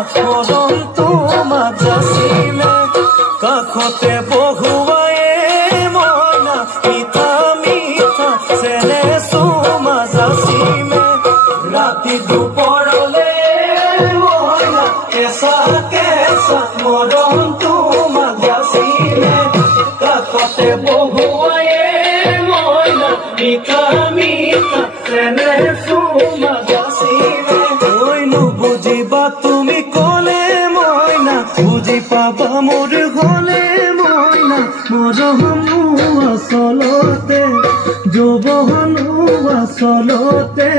মৰম তোমাক যাচিলে কাষতে বহুৱায়ে মইনা মিঠা মিঠা চেনে চুমা যাচিলে ৰাতি দুপৰলে মইনা কেঁচা কেঁচা মৰম তোমাক যাচিলে কাষতে বহুৱায়ে মইনা মিঠা মিঠা চেনে চুমা যাচিলে বুজিবা তুমি কলে মইনা বুজি পাবা মোৰ গলে মইনা মৰমো আচলতে যৌৱনো আচলতে